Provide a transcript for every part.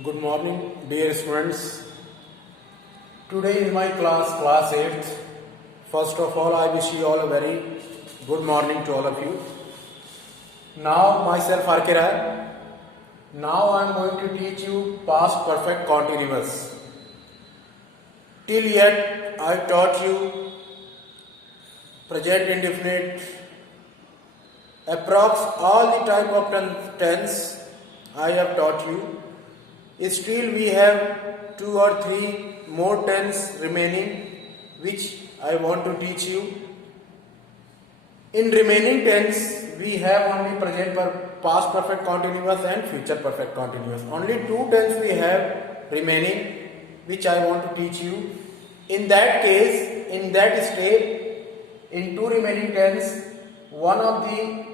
Good morning, dear students. Today in my class 8th. First of all, I wish you all a very good morning to all of you. Now, myself R.K. Rai. Now, I am going to teach you past perfect continuous. Till yet, I taught you present indefinite, approx all the type of tense I have taught you. Still we have 2 or 3 more tense remaining which I want to teach you. In remaining tense we have only present past perfect continuous and future perfect continuous. Only 2 tense we have remaining which I want to teach you. In that case, in that step, in 2 remaining tense, one of the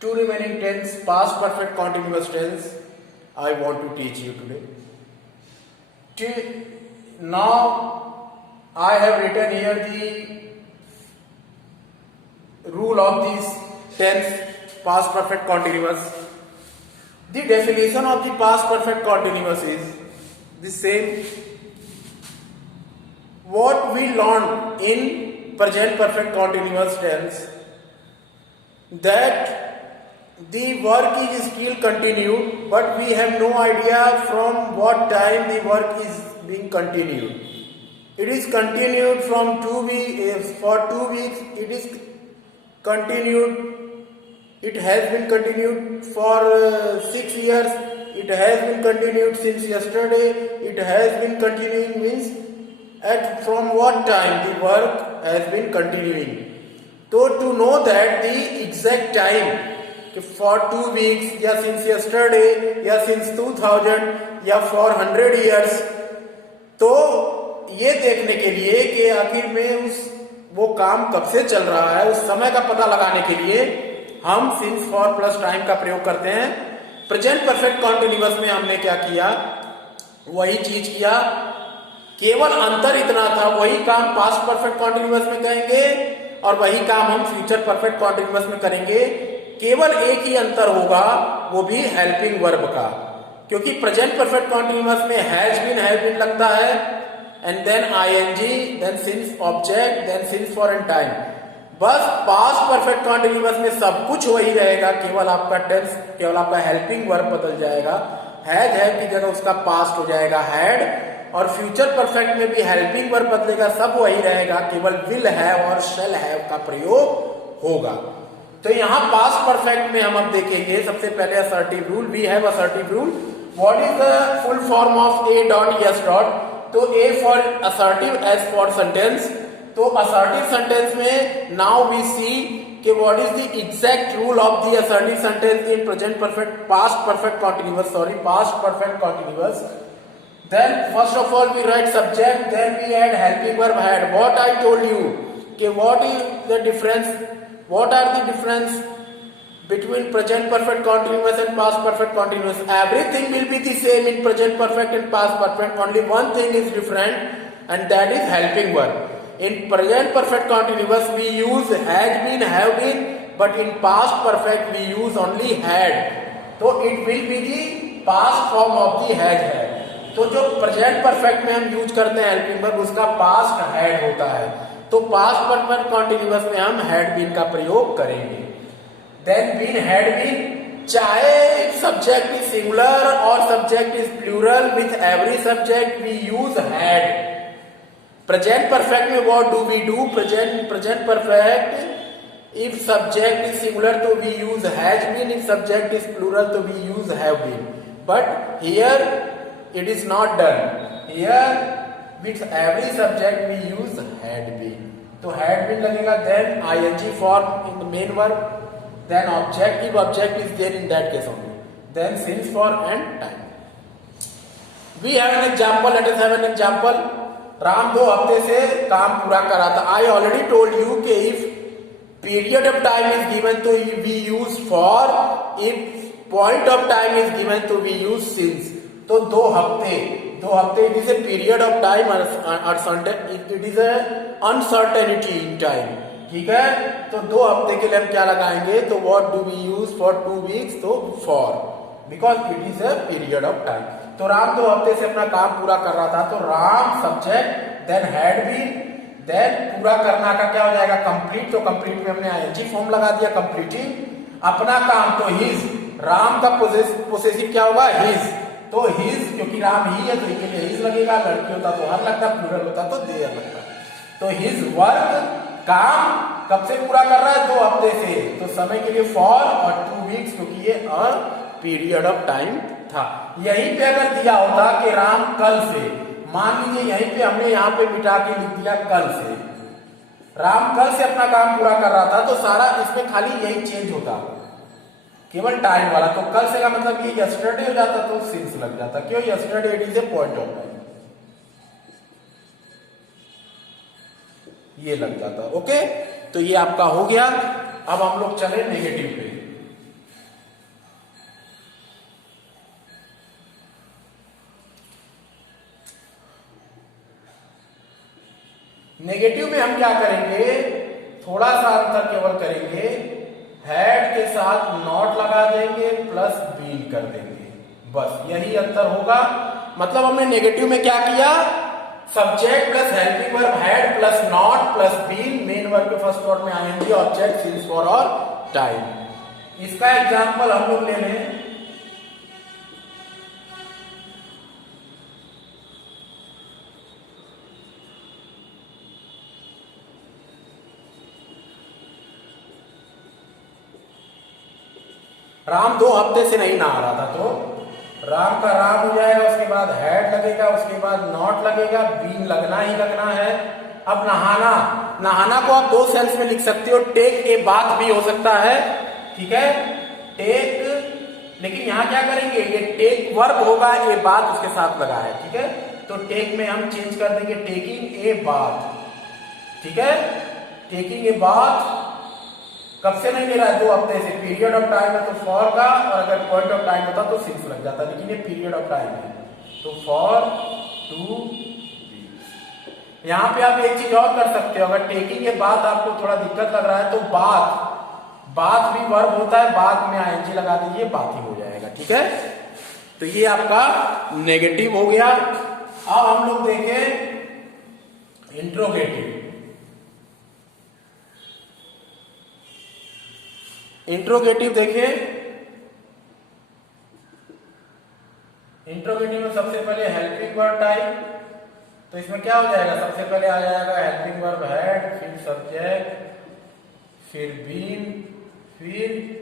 2 remaining tense past perfect continuous tense I want to teach you today. Now I have written here the rule of this tense past perfect continuous. The definition of the past perfect continuous is the same. What we learned in present perfect continuous tense, that the work is still continued, but we have no idea from what time the work is being continued. It is continued from 2 weeks, for 2 weeks it is continued, it has been continued for 6 years, it has been continued since yesterday, it has been continuing means at from what time the work has been continuing. So to know that the exact time for 2 weeks या since yesterday या since 2000 या for 100 years, तो ये देखने के लिए कि आखिर में वो काम कब से चल रहा है, उस समय का पता लगाने के लिए हम since for plus time का प्रयोग करते हैं. प्रेजेंट परफेक्ट कॉन्टिन्यूअस में हमने क्या किया, वही चीज किया, केवल अंतर इतना था, वही काम पास्ट परफेक्ट कॉन्टिन्यूअस में करेंगे और वही काम हम फ्यूचर परफेक्ट कॉन्टिन्यूअस में करेंगे. केवल एक ही अंतर होगा, वो भी हेल्पिंग वर्ब का, क्योंकि प्रेजेंट परफेक्ट कॉन्टिन्यूअस में हैज बीन लगता है and then ING, then since object, then since for and time. बस पास्ट परफेक्ट कॉन्टिन्यूअस में सब कुछ वही रहेगा, केवल आपका टेंस, केवल आपका हेल्पिंग वर्ब बदल जाएगा. हैज की जगह उसका पास्ट हो जाएगा हैड, और फ्यूचर परफेक्ट में भी हेल्पिंग वर्ब बदलेगा, सब वही रहेगा, केवल विल हैव और शैल हैव का प्रयोग होगा. तो यहां पास्ट परफेक्ट में हम अब देखेंगे सबसे पहले assertive rule. We have assertive rule. What is the full form of A dot S dot? तो A for assertive, S for sentence. तो असर्टिव सेंटेंस में नाउ वी सी कि what is the exact rule of the assertive sentence in present perfect past perfect continuous, past perfect continuous. Then first of all we write subject, then we add helping verb had. What I told you कि what is the difference, what are the difference between present perfect continuous and past perfect continuous? Everything will be the same in present perfect and past perfect, only one thing is different and that is helping verb. In present perfect continuous we use has been, have been, but in past perfect we use only had. So it will be the past form of the has. तो जो present perfect में हम use करते हैं helping verb, उसका past had होता है. तो पास्ट परफेक्ट कॉन्टिन्यूअस में हम हैड बीन का प्रयोग करेंगे. देन बीन, हैड बीन, चाहे सब्जेक्ट इज सिंगुलर और subject is plural, with every subject we use had. Present perfect में what do we do? Present perfect, if subject is singular तो we use has been, if subject is plural तो we use have been. But here it is not done. Here with every subject we use had been. तो had been लगेगा, then ing form in the main verb, then object if object is there in that case only, then since for and time. We have an example. Let us have an example. Ram 2 हफ्ते से काम पूरा करा था. I already told you कि if period of time is given तो we use for, if point of time is given तो we use since. तो 2 हफ्ते it is a period of time, it is a uncertainty in time. ठीक है, तो 2 हफ्ते के लिए हम क्या लगाएंगे? तो what do we use for 2 weeks? तो for. Because it is a period of time. तो राम 2 हफ्ते से अपना काम पूरा कर रहा था, तो Ram subject, then had been, then पूरा करना का क्या हो जाएगा कंप्लीट, तो कंप्लीट में हमने आईएनजी फॉर्म लगा दिया, कंप्लीटिंग अपना काम, तो हिज, राम का पोसेसिव क्या होगा हिज, तो हिज, क्योंकि राम ही है तो इसके लिए हिज लगेगा, लड़की होता तो हर लगता, प्लूरल होता तो देयर लगता, तो हिज वर्क, काम कब से पूरा कर रहा है 2 हफ्ते से, तो समय के लिए फॉर और 2 वीक्स, क्योंकि ये अ पीरियड ऑफ टाइम था। यहीं पे अगर दिया होता कि राम कल से, मान लीजिए यहीं पे हमने यहाँ पे मिटा के लिख दिया कल से, राम कल से अपना काम पूरा कर रहा था, तो सारा इसमें खाली यही चेंज होता, केवल टाइम वाला, तो कल से का मतलब ये यस्टरडे हो जाता तो सिंस लग जाता, क्यों yesterday it is a point of time, ये लग जाता। ओके, तो ये आपका हो गया। अब हम लोग चले नेगेटिव पे। नेगेटिव में हम क्या करेंगे, थोड़ा सा अंतर केवल करेंगे, हैड के साथ नॉट लगा देंगे प्लस बीन कर देंगे, बस यही अंतर होगा। मतलब हमने नेगेटिव में क्या किया, subject plus helping verb had plus not plus been, main verb के फर्स्ट पार्ट में आईएनजी, ऑब्जेक्ट, सिंस, फॉर और टाइम। इसका एग्जांपल हम लोग ले लें, राम 2 हफ्ते से नहीं नहा रहा था, तो राम का राम हो जाएगा, उसके बाद हैड लगेगा, उसके बाद नॉट लगेगा, बीन लगना ही लगना है। अब नहाना, नहाना को आप 2 सेल्स में लिख सकते हो, टेक ए बात भी हो सकता है, ठीक है, टेक, लेकिन यहां क्या करेंगे, ये टेक वर्ब होगा, ये बात उसके साथ लगा है, ठीक है, तो टेक में हम चेंज कर देंगे टेकिंग ए बात, ठीक है, टेकिंग ए बात कब से नहीं ले रहा है 2 हफ्ते से, पीरियड ऑफ टाइम है तो फॉर का, और अगर पॉइंट ऑफ टाइम होता तो सिंस लग जाता, लेकिन ये पीरियड ऑफ टाइम है तो फॉर 2 वीक्स। यहां पे आप एक चीज और कर सकते हो, अगर टेकिंग के बाद आपको थोड़ा दिक्कत लग रहा है तो बात भी वर्ब होता है, बाद में आईएनजी लगा दीजिए, बात ही हो जाएगा, ठीक है। तो ये आपका नेगेटिव हो गया। अब हम लोग देखें इंट्रोगेटिव। इंट्रोगेटिव देखिए, इंट्रोगेटिव में सबसे पहले हेल्पिंग वर्ब टाइप, तो इसमें क्या हो जाएगा, सबसे पहले आ जाएगा हेल्पिंग वर्ब हैड, फिर सब्जेक्ट, फिर बीन, फिर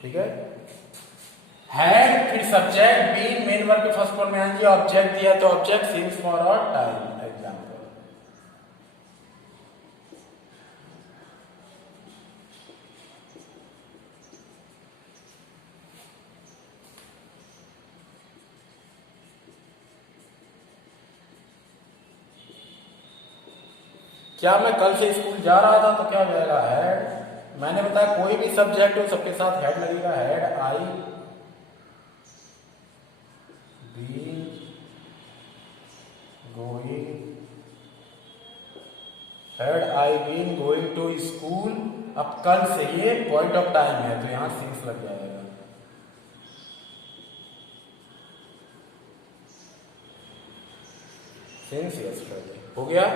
ठीक है, हैड, फिर सब्जेक्ट, बीन, मेन वर्ब के फर्स्ट फॉर्म में आएंगे, ऑब्जेक्ट दिया तो ऑब्जेक्ट, सिंस, फॉर और टाइम। एग्जांपल, क्या मैं कल से स्कूल जा रहा था तो क्या हो जाएगा, हैड, मैंने बताया कोई भी सब्जेक्ट हो सबके साथ हैड लगेगा, had I been going, had I been going to school. अब कल से ये पॉइंट ऑफ टाइम है तो यहां सिंस लग जाएगा, सिंस यस्टरडे हो गया।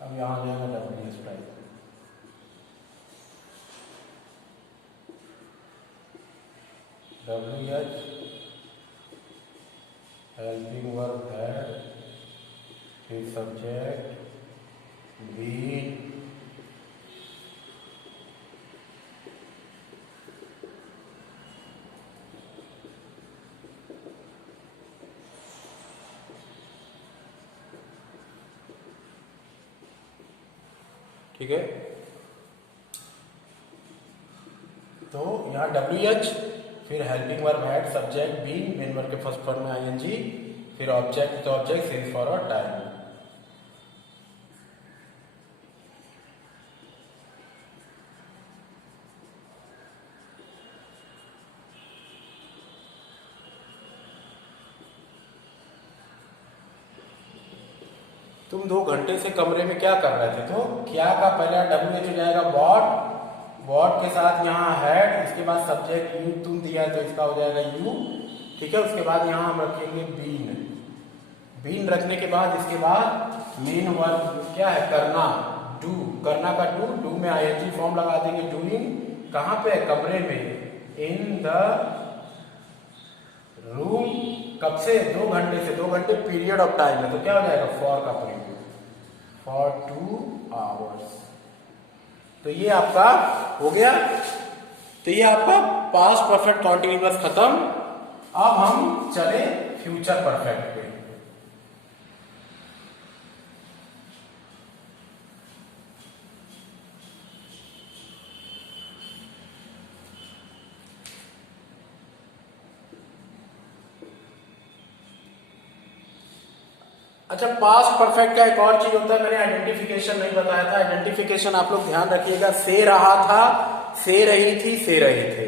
अब यहां जाएगा W S type, W H helping verb had, फिर सब्जेक्ट, बीन, ठीक है, तो यहां डब्ल्यू एच फिर helping verb had, subject been, main verb के फर्स्ट फॉर्म में आईएनजी, फिर ऑब्जेक्ट तो object since for a time. तुम 2 घंटे से कमरे में क्या कर रहे थे? तो क्या का पहला डब्ल्यू हो जाएगा वॉट, वॉट के साथ यहाँ हैड, इसके बाद सब्जेक्ट यू तुम दिया है तो इसका हो जाएगा यू, ठीक है। उसके बाद यहाँ हम रखेंगे बीन, बीन रखने के बाद इसके बाद मेन वर्ब क्या है? करना, डू, करना का डू, डू में आईएनजी फॉर्म लगा देंगे, डूइंग, कहाँ पे? कमरे में, इन द रूम, कब से? 2 घंटे से, 2 घंटे पीरियड ऑफ टाइम है तो क्या हो जाएगा? फॉर का पीरियड, फॉर 2 आवर्स। तो ये आपका हो गया, तो ये आपका पास्ट परफेक्ट कॉन्टिन्यूअस खत्म। अब हम चले फ्यूचर परफेक्ट पे। अच्छा, पास्ट परफेक्ट का एक और चीज होता है, मैंने आइडेंटिफिकेशन नहीं बताया था। आइडेंटिफिकेशन आप लोग ध्यान रखिएगा, से रहा था, से रही थी, से रहे थे।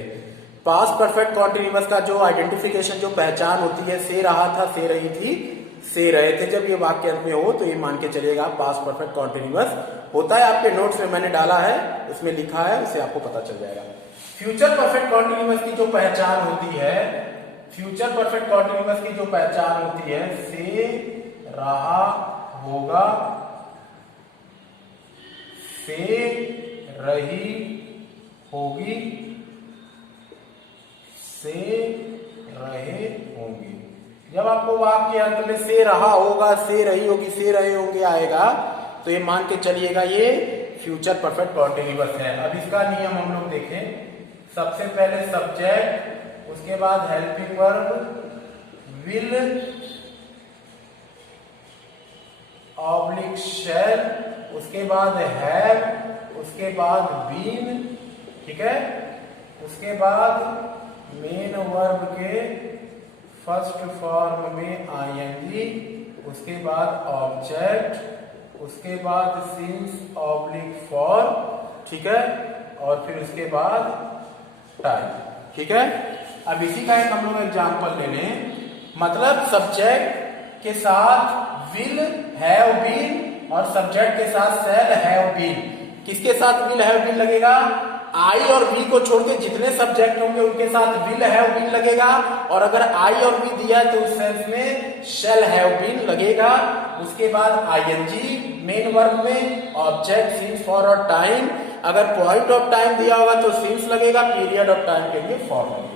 पास्ट परफेक्ट कॉन्टिन्यूअस का जो आइडेंटिफिकेशन, जो पहचान होती है, से रहा था, से रही थी, से रहे थे, जब ये वाक्य अंत में हो तो ये मान के चलिएगा पास्ट परफेक्ट कॉन्टिन्यूअस होता है। आपके नोट्स में मैंने डाला है, उसमें लिखा है, उससे आपको पता चल जाएगा। फ्यूचर परफेक्ट कॉन्टिन्यूअस की जो पहचान होती है, फ्यूचर परफेक्ट कॉन्टिन्यूअस की जो पहचान होती है, से रहा होगा, से रही होगी, से रहे होंगे। जब आपको वाक्य अंत में से रहा होगा, से रही होगी, से रहे होंगे आएगा तो ये मान के चलिएगा ये फ्यूचर परफेक्ट कॉन्टिन्यूअस है। अब इसका नियम हम लोग देखें। सबसे पहले सब्जेक्ट, उसके बाद हेल्पिंग वर्ब विल ऑब्लिक शैल, उसके बाद हैव, उसके बाद बीन, ठीक है। उसके बाद मेन वर्ब के फर्स्ट फॉर्म में आईएनजी, उसके बाद ऑब्जेक्ट, उसके बाद सिंस ऑब्लिक फॉर, ठीक है, और फिर उसके बाद टाइम, ठीक है। अब इसी का एक हम लोग एग्जाम्पल ले लें। मतलब सब्जेक्ट के साथ विल हैव बीन और सब्जेक्ट के साथ शैल हैव बीन। किसके साथ विल हैव बीन लगेगा? आई और वी को छोड़ के जितने सब्जेक्ट होंगे उनके साथ विल हैव बीन लगेगा, और अगर आई और वी दिया है तो उस सेंस में शैल हैव बीन लगेगा। उसके बाद आईएनजी मेन वर्ब में, ऑब्जेक्ट सिंस फॉर और टाइम, अगर पॉइंट ऑफ टाइम दिया होगा तो सिंस लगेगा, पीरियड ऑफ टाइम के लिए फॉर लगेगा।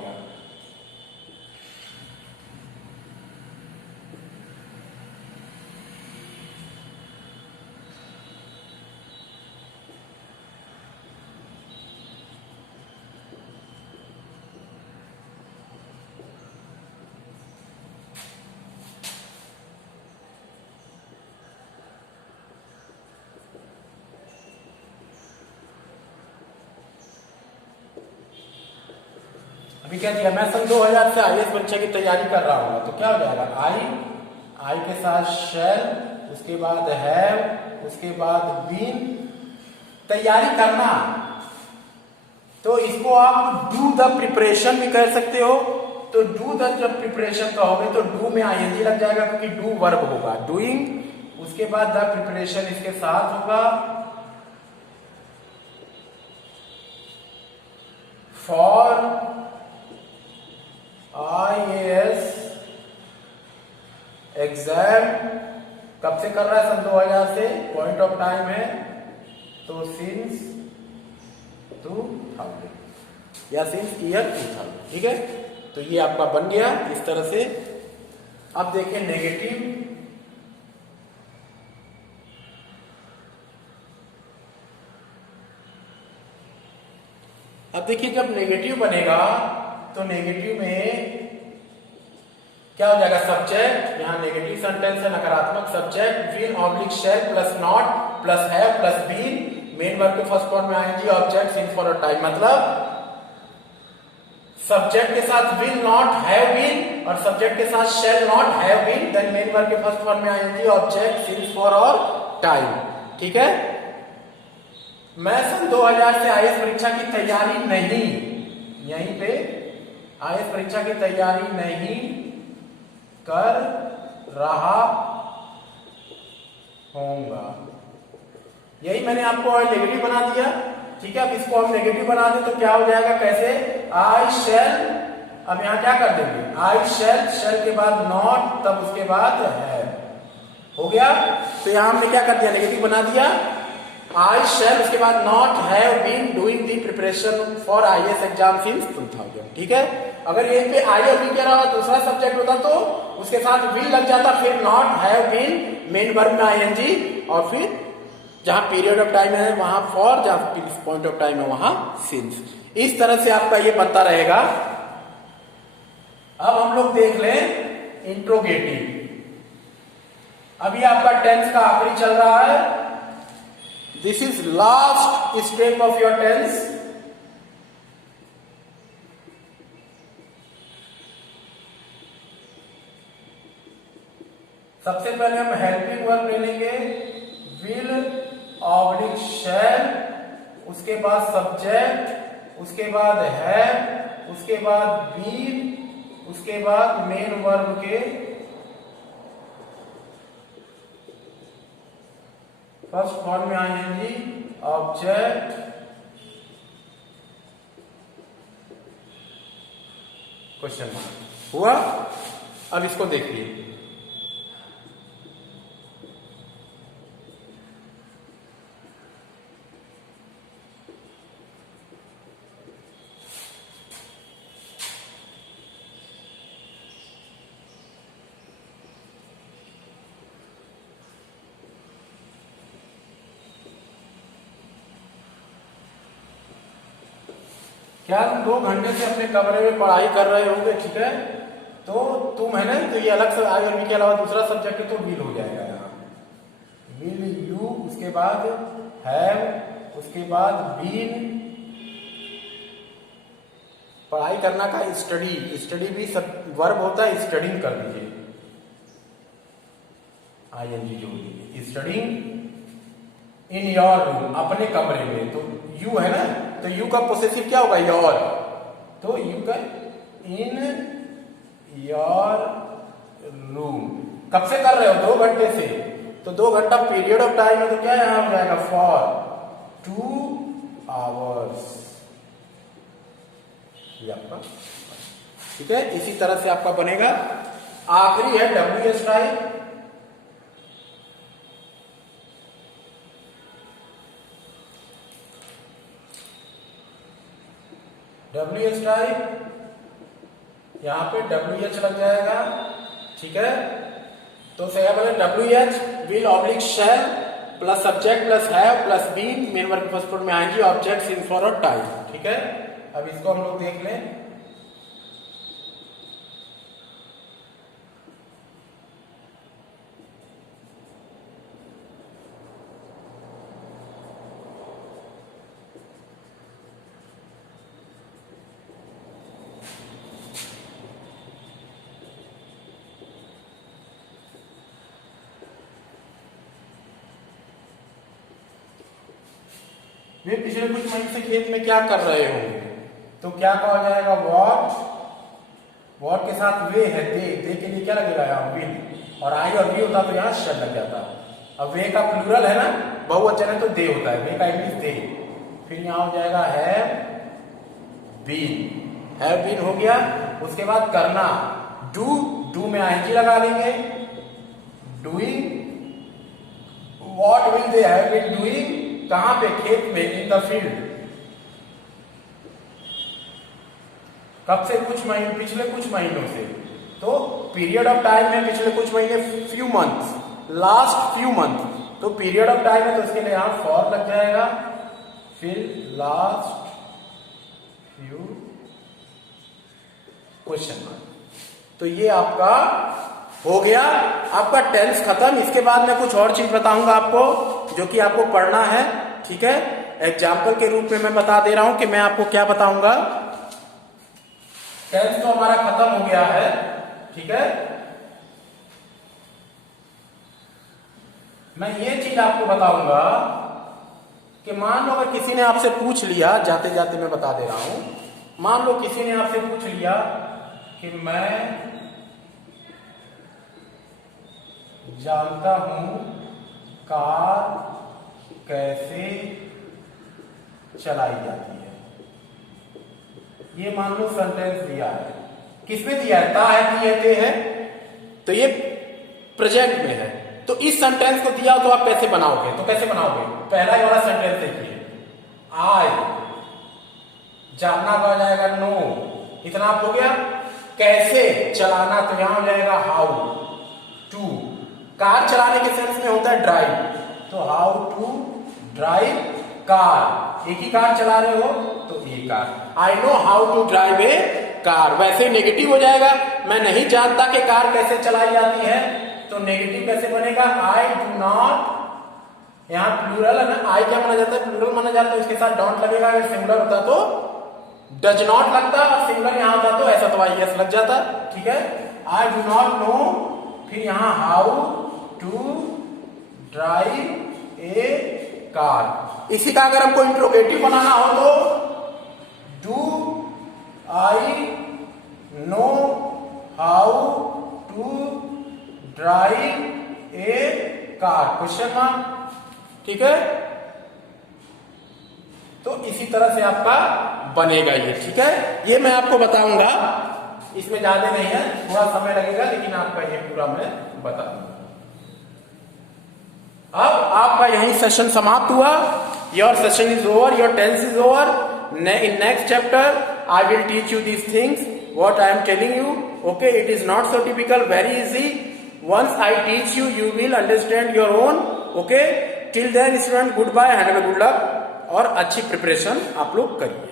अभी क्या दिया? मैं सन 2000 से आईएएस परीक्षा की तैयारी कर रहा हूँ, तो क्या हो जाएगा? आई के साथ शैल, उसके बाद हैव, उसके बाद बीन, तैयारी करना। तो इसको आप डू द प्रिपरेशन भी कह सकते हो। तो डू द जब प्रिपरेशन कहोगे तो डू में आईएनजी लग जाएगा क्योंकि डू वर्ब होगा, डूइंग। उसके बाद द प्रिपरेशन इसके साथ होगा, फॉर आईएएस एग्जाम। कब से कर रहा है? सन 2000 से, पॉइंट ऑफ टाइम है तो सिंस 2000 या सिंस ईयर 2000, ठीक है। तो ये आपका बन गया इस तरह से। अब देखिए नेगेटिव। अब देखिए जब नेगेटिव बनेगा तो नेगेटिव में क्या हो जाएगा? सब्जेक्ट, यहां नेगेटिव सेंटेंस है, नकारात्मक subject, will oblique shall plus not plus have plus been, main verb के फर्स्ट फॉर्म में आएंगे, object since for a time. मतलब सब्जेक्ट के साथ विल नॉट हैव बीन और सब्जेक्ट के साथ shall not have been, then main verb के फर्स्ट फॉर्म में आएंगे ऑब्जेक्ट, सिंस, फॉर और टाइम। ठीक है। मैं सन 2000 से आईएएस परीक्षा की तैयारी नहीं, यहीं पे आईएएस परीक्षा की तैयारी नहीं कर रहा होऊंगा, यही मैंने आपको नेगेटिव बना दिया। ठीक है। अब इसको हम नेगेटिव बना दें तो क्या हो जाएगा, कैसे, आई शैल, अब यहां क्या कर देंगे, आई शैल, शैल के बाद नॉट, तब उसके बाद है, हो गया। तो यहां हमने क्या कर दिया, नेगेटिव बना दिया, आई शैल, उसके बाद not have been doing the preparation for IAS exam since 2000। ठीक है। अगर यहीं पे आई और बी कह रहा दूसरा सब्जेक्ट होता तो उसके साथ विल लग जाता, फिर not have been, main verb में आईएनजी, और फिर जहां पीरियड ऑफ टाइम है वहां फॉर, जहां पॉइंट ऑफ टाइम है वहां सिंस। इस तरह से आपका ये बनता रहेगा। अब हम लोग देख लें इंट्रोगेटिव। अभी आपका टेंस का आखिरी चल रहा है, this is last step of your tense. सबसे पहले हम हेल्पिंग वर्ब ले लेंगे, विल ऑब्लिक शैल, उसके बाद सब्जेक्ट, उसके बाद है, उसके बाद बीन, उसके बाद मेन वर्ब के फर्स्ट फॉर्म में आएंगे ऑब्जेक्ट, क्वेश्चन मार्क। हुआ। अब इसको देखिए, क्या तुम 2 घंटे से अपने कमरे में पढ़ाई कर रहे होंगे, ठीक है, तो तुम है ना, तो ये अलग से आई और बी के अलावा दूसरा सब्जेक्ट है तो विल हो जाएगा यहाँ, विल यू, उसके बाद हैव, उसके बाद बीन। पढ़ाई करना का स्टडी, स्टडी भी सब वर्ब होता है, स्टडिंग कर दीजिए, आईएनजी जो होगी, स्टडिंग इन योर रूम, अपने कमरे में, तो यू है ना, तो यू का पोसेसिव क्या होगा, योर, तो यू का इन योर रूम। कब से कर रहे हो, 2 घंटे से, तो 2 घंटा पीरियड ऑफ टाइम है, तो क्या यहां हो जाएगा, फॉर 2 आवर्स, ये आपका। ठीक है। इसी तरह से आपका बनेगा। आखिरी है WH टाइप। WH टाइप, यहां पे WH लग जाएगा। ठीक है। तो सही बोले WH, will oblique shall plus subject plus have plus been, main verb first form में आएंगे ऑब्जेक्ट, सिंस, फॉर और टाइम। ठीक है। अब इसको हम लोग देख लें। वे पिछले कुछ महीने से खेत में क्या कर रहे होंगे, तो क्या कहा जाएगा, वॉट, वॉट के साथ वे है, दे के लिए क्या लगेगा यहाँ, विल, और आई और बी होता तो यहाँ शल लग जाता। अब वे का प्लूरल है ना, बहुवचन है तो दे होता है, वे का इंग्लिश दे, फिर यहाँ हो जाएगा हैव बीन हो गया। उसके बाद करना, डू में आईएनजी लगा लेंगे, doing, what will they have been doing, कहां पे, खेत में, इन द फील्ड। कब से, कुछ महीने, पिछले कुछ महीनों से, तो पीरियड ऑफ टाइम है पिछले कुछ महीने, few months, last few month, तो पीरियड ऑफ टाइम है तो इसके लिए यहां फॉर लग जाएगा, फिर लास्ट फ्यू क्वेश्चन मार्क। तो ये आपका हो गया, आपका टेंस खत्म। इसके बाद मैं कुछ और चीज बताऊंगा आपको जो कि आपको पढ़ना है। ठीक है। एग्जाम्पल के रूप में मैं बता दे रहा हूं कि मैं आपको क्या बताऊंगा। टेंस तो हमारा खत्म हो गया है, ठीक है। मैं ये चीज आपको बताऊंगा कि मान लो अगर किसी ने आपसे पूछ लिया, जाते जाते मैं बता दे रहा हूं, मान लो किसी ने आपसे पूछ लिया कि मैं जानता हूं कार कैसे चलाई जाती है, ये मान लो सेंटेंस दिया है। किसमें दिया है? ता है, ती है, ते है, तो ये प्रेजेंट में है। तो इस सेंटेंस को दिया तो आप कैसे बनाओगे? तो कैसे बनाओगे? पहला ही वाला सेंटेंस देखिए, आई, जानना का जाएगा नो, इतना आप हो गया। कैसे चलाना, तो यहां हो जाएगा हाउ टू। कार चलाने के सेंस में होता है ड्राइव, तो हाउ टू ड्राइव कार। एक ही कार चला रहे हो तो ये car, I know how to drive a car. वैसे नेगेटिव हो जाएगा, मैं नहीं जानता कि कार कैसे चलाई जाती है, तो नेगेटिव कैसे बनेगा? आई डू नॉट, यहां प्लूरल है ना, आई क्या माना जाता है? प्लूरल माना जाता है, इसके साथ डोंट लगेगा। अगर सिंगुलर होता तो डज नॉट लगता, और सिंगुलर यहां होता तो ऐसा तो आई एस लग जाता, ठीक है। आई डू नॉट नो, फिर यहां how to drive a car. इसी का अगर हमको इंट्रोगेटिव बनाना हो तो do I know how to drive a car, question mark, ठीक है। तो इसी तरह से आपका बनेगा ये, ठीक है। ये मैं आपको बताऊंगा, इसमें ज्यादा नहीं है, थोड़ा समय लगेगा, लेकिन आपका ये पूरा मैं बता दूंगा। अब आपका यही सेशन समाप्त हुआ। Your session is over, your tense is over. In next chapter I will teach you these things what I am telling you. Okay, it is not so difficult, very easy. Once I teach you, you will understand your own. Okay, till then student, goodbye and have a good luck, और अच्छी preparation आप लोग करिए।